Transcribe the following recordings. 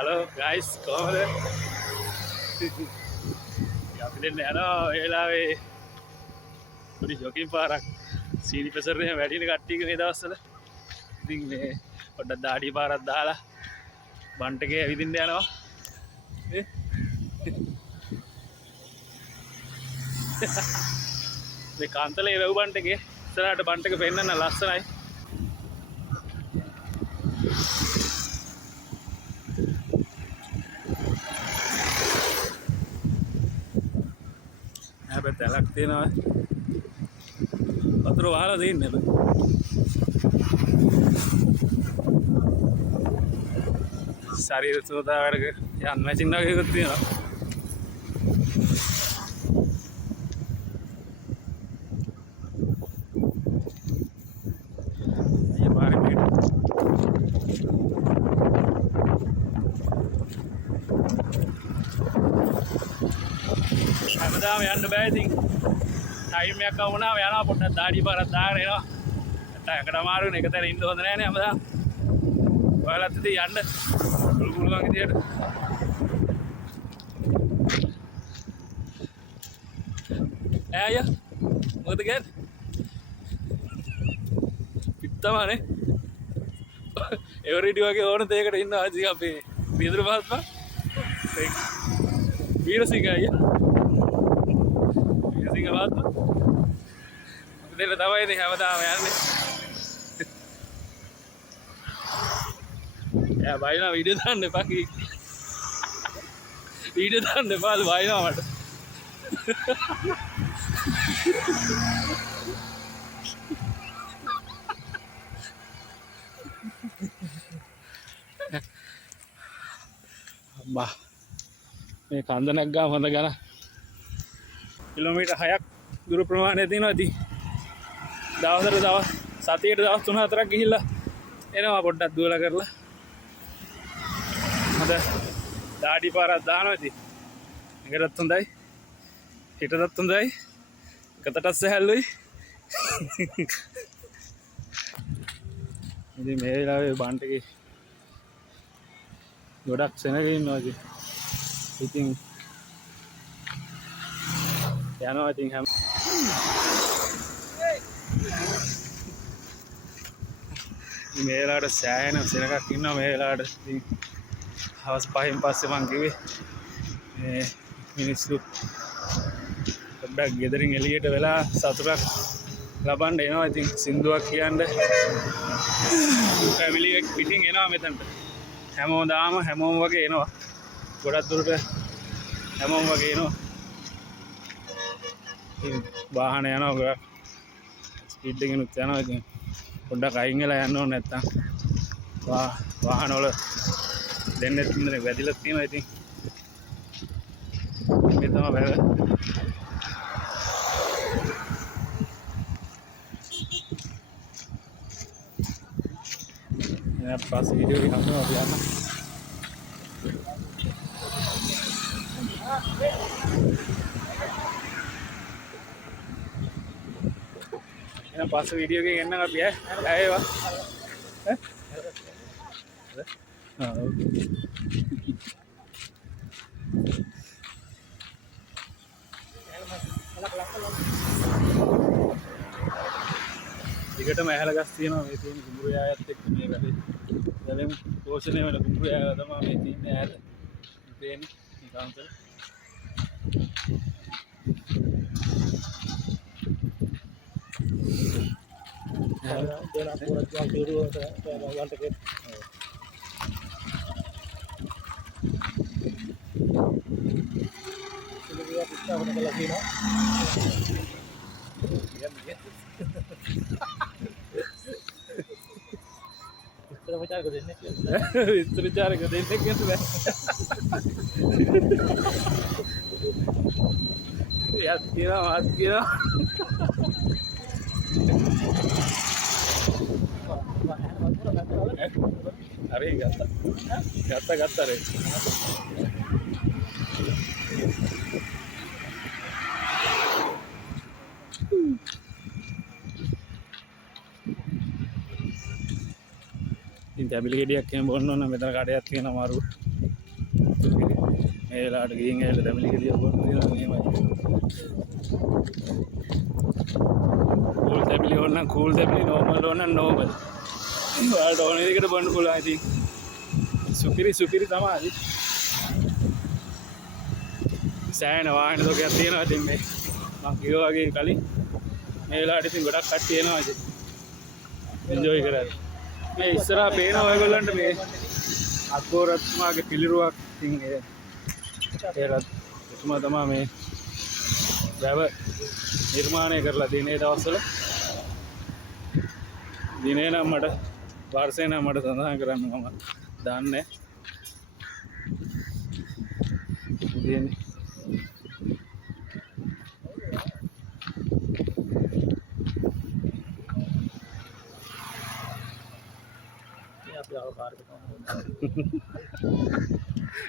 Halo guys, කොහමද? අපි දෙන්න යනවා වෙලාවේ පොඩි ජොකින් පාරක් සීනි ප්‍රෙෂර් එක වැඩි වෙන කට්ටියක මේ දවස්වල. ඉතින් මේ පොඩ්ඩක් දාඩිය පාරක් දාලා බන්ට් එකේ ඇවිදින්න යනවා. මේ කාන්තලේ වැව් බන්ට් එකේ ඉස්සරහට බන්ට් එක පෙන්නන්න ලස්සනයි. හැබැයි තලක් තියෙනවා. වතුර වහලා දෙන්නේ නැහැ. ශරීර සුවතාවයක යන්න මැෂින් එකක් තියෙනවා. හැමදාම යන්න බෑ ඉතින් ටයිම් එකක් වුණාම යනවා පොඩ්ඩක් දාඩිය පාරක් දාගෙන එනවා නැත්නම් එකට අමාරුනේ එක තැන ඉන්න හොඳ නෑනේ හැමදාම ඔයාලත් ඉතින් යන්න පුළුවන් විදියට අයියා මොකද කියන්නේ පිටතමනේ එවරිඩි වගේ ඕන දෙයකට ඉන්නවා ඉතින් අපේ විදුරු මහත්මයා වීරසිංහ අයියා සිංහලත් දෙන්න තමයි ඉතින් හැමදාම යන්නේ. යා බයිනා වීඩියෝ දාන්න එපා කි. වීඩියෝ දාන්න එපා බයිනා මට. අම්මා මේ කන්ද නැග්ගාම හොඳ ගණන් කිලෝමීටර් 6ක් දුර ප්‍රමාණය තියෙනවා ඉතින් දවසට දවස් සතියේට දවස් 3-4ක් ගිහිල්ලා එනවා පොඩ්ඩක් දුවලා කරලා හොඳ දාඩි පාරක් දානවා ඉතින් එකටත් හොඳයි හිටටත් හොඳයි එකටත් සැහැල්ලුයි ඉතින් මේ වෙලාවේ බන්ට් එකේ ගොඩක් සෙනග ඉන්නවා ඉතින් යනවා ඉතින් හැම මේ වෙලාවට සෑහෙන සෙනගක් ඉන්නවා මේ වෙලාවට ඉතින් හවස් 5න් පස්සේ මං කිව්වේ මේ මිනිස්සු පොඩ්ඩක් ගෙදරින් එළියට වෙලා සතුටක් ලබන්න එනවා ඉතින් සින්දුවක් කියන්න ෆැමිලි එක පිටින් එනවා මෙතනට හැමෝම වගේ එනවා ගොඩක් දුරට හැමෝම වගේ එනවා වාහන යනවා ගොඩක් ස්පීඩ් එකකිනුත් යනවා ඉතින් පොඩ්ඩක් අයින් වෙලා යන්න ඕනේ නැත්තම් වාහන වල දෙන්නෙත් ඉඳන් වැදිලා තියෙනවා ඉතින් මේ තමයි බෑ යා පාස් වීඩියෝ එකක් හදනවා අපි යන්න पास वीडियो के करना भी है आएगा टिकट में है लगा सी ना मैं तीन घुमरे आया तक नहीं वाले जब हम पहुंचने में घुमरे आया था मैं तीन में आया था ट्रेन निकाल कर देना पूरा क्या शुरू होता है तो वांट के चलो ये कितना होने का लगी ना ये इस विचार को देने के तो याद किया अरे गाता रे ඉතින් ටැබ්ලට් ගෙඩියක් එහෙම බොන්න ඕන මෙතන කඩයක් තියෙනවා මාරු මේ වෙලාවට ගිහින් ඇවිල්ලා දැමිලි ගෙඩිය බොන්න තියෙනවා මෙහෙමයි. කූල් දැමිලි ඕන නම් කූල් දැමිලි, නෝමල් ඕන නම් නෝමල්. ඔයාලට ඕන විදිහකට බොන්න පුළුවන්. ඉතින් සුපිරි තමයි. සෑහෙන වාහන තෝකයක් තියෙනවා. ඉතින් මේ මම කිව්වා වගේ කලින් මේ වෙලාවට ඉතින් ගොඩක් කට්ටිය එනවා. ඉතින් එන්ජොයි කරලා මේ ඉස්සරහා පේනවා ඔයගොල්ලන්ට මේ අක්බෝරත්තුමාගේ පිළිරුවක්. ඉතින් ඒකත් එතුමා තමයි මේ වැව නිර්මාණය කරලා තියෙන ඒ දවස්වල. දිනේ නම් මට වර්ෂේ නම් මට සඳහන් කරන්න මම දන්නේ. ඉතින්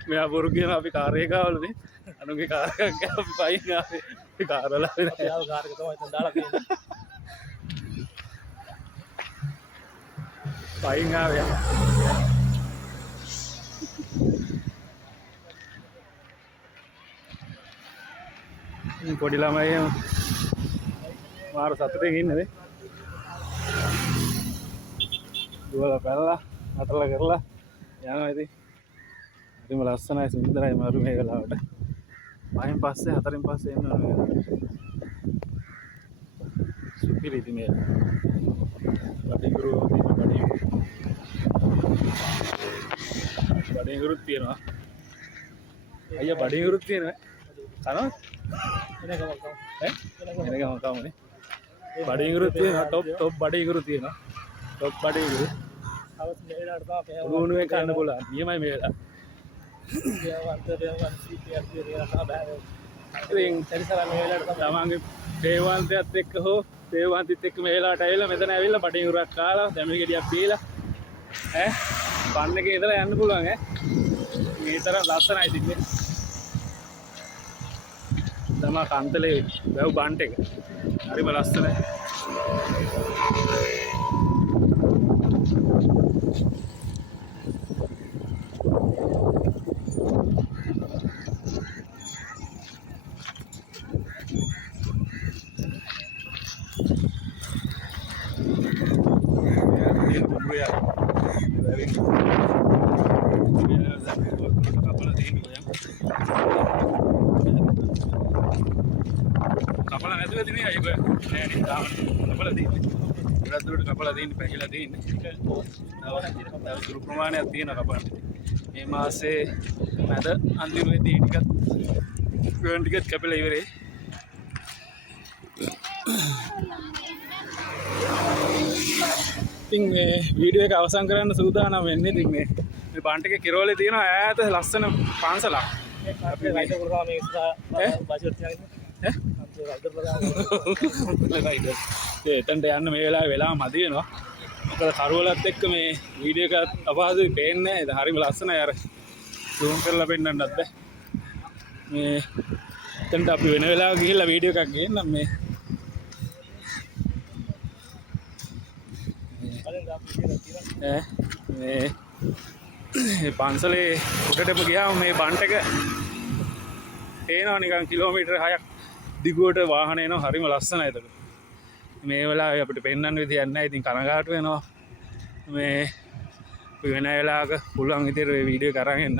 මෙයා බොරු කියන අපි කාර් එක ආවලුනේ. අනුගේ කාර් එකක් අපි පයින් ආවේ. අපි කාර් වල යාව කාර් එක තමයි දැන් දාලා තියෙන්නේ. පයින් ආවේ. ඉතින් පොඩි ළමයි මාර සතුටින් ඉන්නේ. දුවලා පැනලා නටලා කරලා යනවා. ඉතින් හරිම ලස්සනයි සුන්දරයි මාරු මේ වෙලාවට. පහෙන් පස්සේ හතරෙන් පස්සේ එන්න ඕන වෙලාවට. සුපිරි ඉතින් මේ බඩිගුරුත් තියෙනවා. අයියා බඩිගුරුත් තියෙනවා. කනවා? එනකම කවුනේ. බඩිගුරුත් තියෙනවා. টොප් බඩිගුරු තියෙනවා. টොප් බඩිගුරු. අවස් මේ වෙලාවට තමයි රුණුවේ කන්න පුළුවන්. නියමයි මේ වෙලාව. ඉතින් සරිසලා මේ වෙලාවට තමන්ගේ දේවාන්තයත් එක්ක හෝ දේවාන්තිත් එක්ක මේ වෙලාවට ඇවිල්ලා මෙතන ඇවිල්ලා බඩිගුරක් කාලා දැමිලි ගෙඩියක් බීලා පන්න එකේ ඉඳලා යන්න පුළුවන් මේ තරම් ලස්සනයි ඉතින් තමා කන්තලේ වැව් බන්ට් එක හරිම ලස්සනයි. කපලා නැතුවද නේ අයක නෑ නේ තාම කපලා තියෙන්නේ. ගොඩක් දුරට කපලා තියෙන්නේ පැහිලා තියෙන්නේ. තව සුළු ප්‍රමාණයක් තියෙනවා කපන්න. මේ මාසේ මැද අන්තිමේදී ටිකක් ග්‍රෑන්ඩ් ටිකත් කැපලා ඉවරේ. ඉතින් මේ වීඩියෝ එක අවසන් කරන්න සූදානම් වෙන්නේ. ඉතින් මේ බන්ට් එකේ කිරෝලේ තියෙන ඈත ලස්සන පන්සලක්. අපි රයිඩර් කරා මේ ඉස්සරහ බජට් තියාගෙන එතනට යන්න මේ වෙලාවේ වෙලා මදි වෙනවා. මොකද කරවලත් එක්ක මේ වීඩියෝ එක අපහසුයි පේන්නේ නැහැ. හරිම ලස්සනයි. අර zoom කරලා පෙන්නන්නත් බෑ. මේ එතනට අපි වෙන වෙලාවක ගිහිල්ලා වීඩියෝ එකක් ගේන්නම් මේ මේ පන්සලේ උඩටම ගියාම මේ බන්ට් එක තේනවා නිකන් කිලෝමීටර් 6ක් දිගුවට වාහන එනවා. හරිම ලස්සනයි. ඒක මේ වෙලාවේ අපිට පෙන්වන්න විදියක් නැහැ. ඉතින් කනගාටු වෙනවා. මේ වෙන වෙලාවක පුළුවන් විදිහට මේ වීඩියෝ එක අරන් එන්න.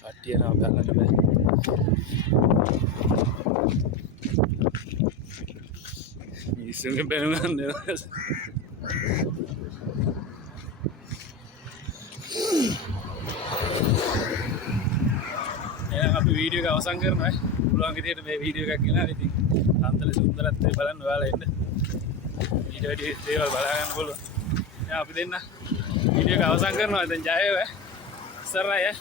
කට්ටිය නම් ගන්නට බෑ. මිනිස්සුන්ගේ බැලුනන් නේද? අපි වීඩියෝ එක අවසන් කරනවා. පුළුවන් විදිහට මේ වීඩියෝ එකක් ගෙනලා ඉතින් අන්තලේ සුන්දරත්වය බලන්න ඔයාලා එන්න. ඊට වැඩි දේවල් බලා ගන්න පුළුවන්. දැන් අපි දෙන්න වීඩියෝ එක අවසන් කරනවා. දැන් ජය වේවා. සරණයි.